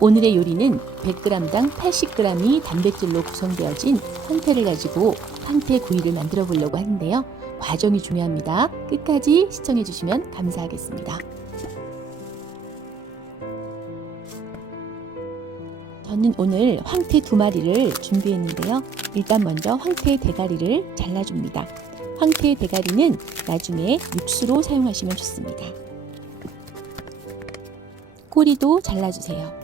오늘의 요리는 100g당 80g이 단백질로 구성되어진 황태를 가지고 황태 구이를 만들어 보려고 하는데요. 과정이 중요합니다. 끝까지 시청해 주시면 감사하겠습니다. 저는 오늘 황태 두 마리를 준비했는데요. 일단 먼저 황태 대가리를 잘라줍니다. 황태 대가리는 나중에 육수로 사용하시면 좋습니다. 꼬리도 잘라주세요.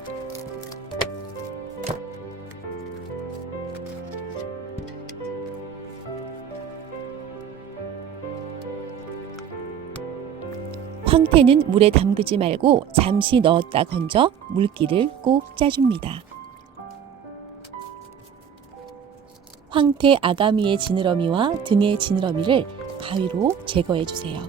황태는 물에 담그지 말고 잠시 넣었다 건져 물기를 꼭 짜줍니다. 황태 아가미의 지느러미와 등의 지느러미를 가위로 제거해 주세요.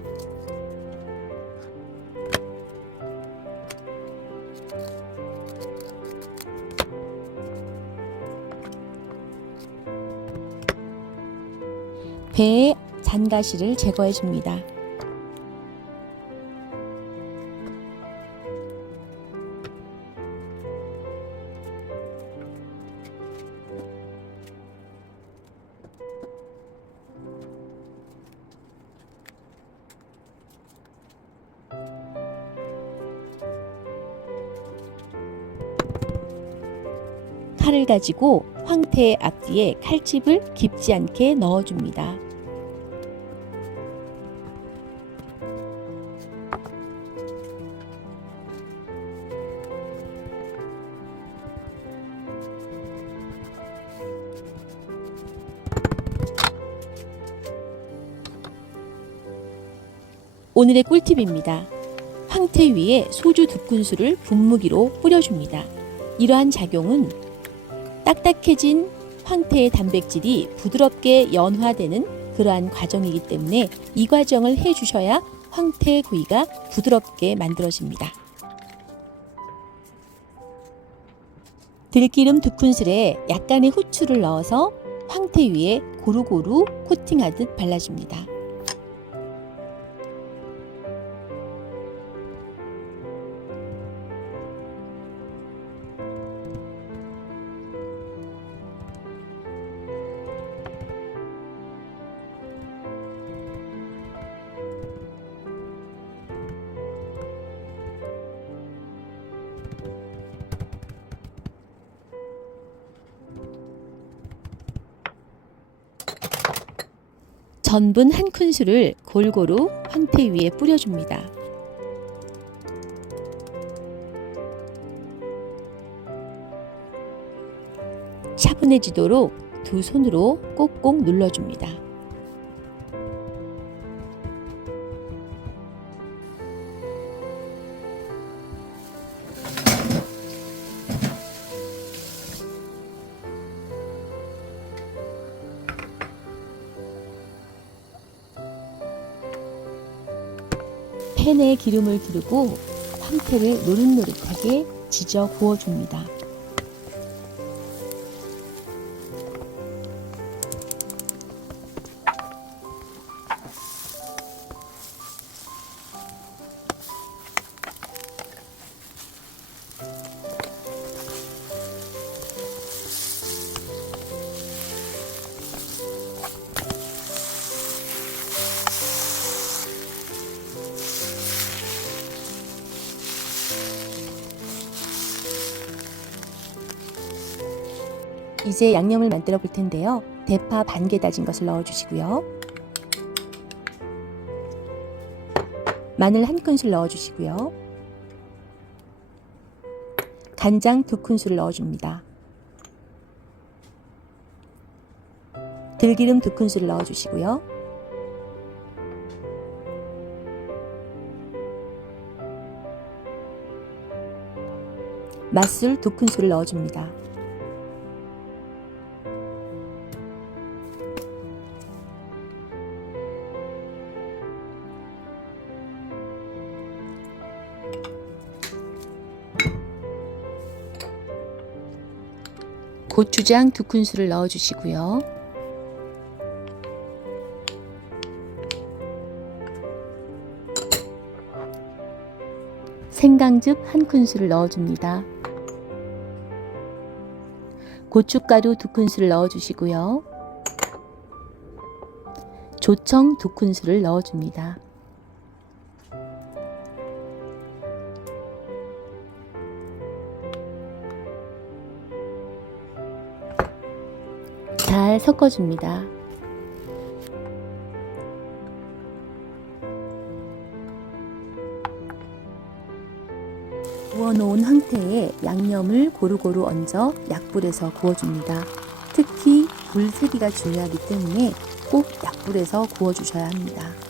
배의 잔가시를 제거해 줍니다. 칼을 가지고 황태의 앞뒤에 칼집을 깊지 않게 넣어줍니다. 오늘의 꿀팁입니다. 황태 위에 소주 두 큰술을 분무기로 뿌려줍니다. 이러한 작용은 딱딱해진 황태의 단백질이 부드럽게 연화되는 그러한 과정이기 때문에 이 과정을 해주셔야 황태 구이가 부드럽게 만들어집니다. 들기름 두 큰술에 약간의 후추를 넣어서 황태 위에 고루고루 코팅하듯 발라줍니다. 전분 한 큰술을 골고루 황태 위에 뿌려줍니다. 차분해지도록 두 손으로 꼭꼭 눌러줍니다. 팬에 기름을 두르고 황태를 노릇노릇하게 지져 구워줍니다. 이제 양념을 만들어 볼 텐데요. 대파 반 개 다진 것을 넣어 주시고요. 마늘 한 큰술 넣어 주시고요. 간장 두 큰술을 넣어 줍니다. 들기름 두 큰술을 넣어 주시고요. 맛술 두 큰술을 넣어 줍니다. 고추장 두 큰술을 넣어주시고요. 생강즙 한 큰술을 넣어줍니다. 고춧가루 두 큰술을 넣어주시고요. 조청 두 큰술을 넣어줍니다. 잘 섞어줍니다. 구워놓은 황태에 양념을 고루고루 얹어 약불에서 구워줍니다. 특히 불 세기가 중요하기 때문에 꼭 약불에서 구워주셔야 합니다.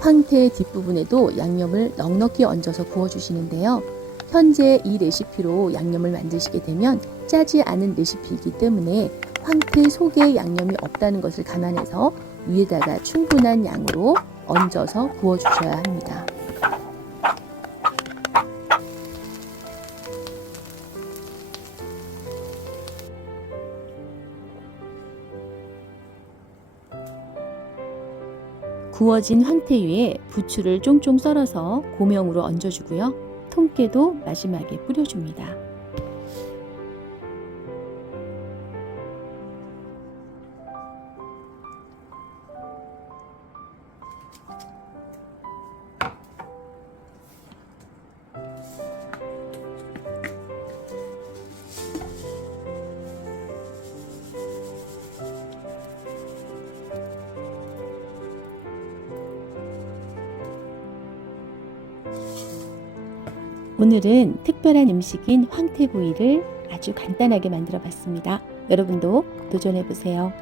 황태 뒷부분에도 양념을 넉넉히 얹어서 구워주시는데요. 현재 이 레시피로 양념을 만드시게 되면 짜지 않은 레시피이기 때문에 황태 속에 양념이 없다는 것을 감안해서 위에다가 충분한 양으로 얹어서 구워주셔야 합니다. 구워진 황태 위에 부추를 쫑쫑 썰어서 고명으로 얹어주고요. 통깨도 마지막에 뿌려줍니다. 오늘은 특별한 음식인 황태구이를 아주 간단하게 만들어 봤습니다. 여러분도 도전해 보세요.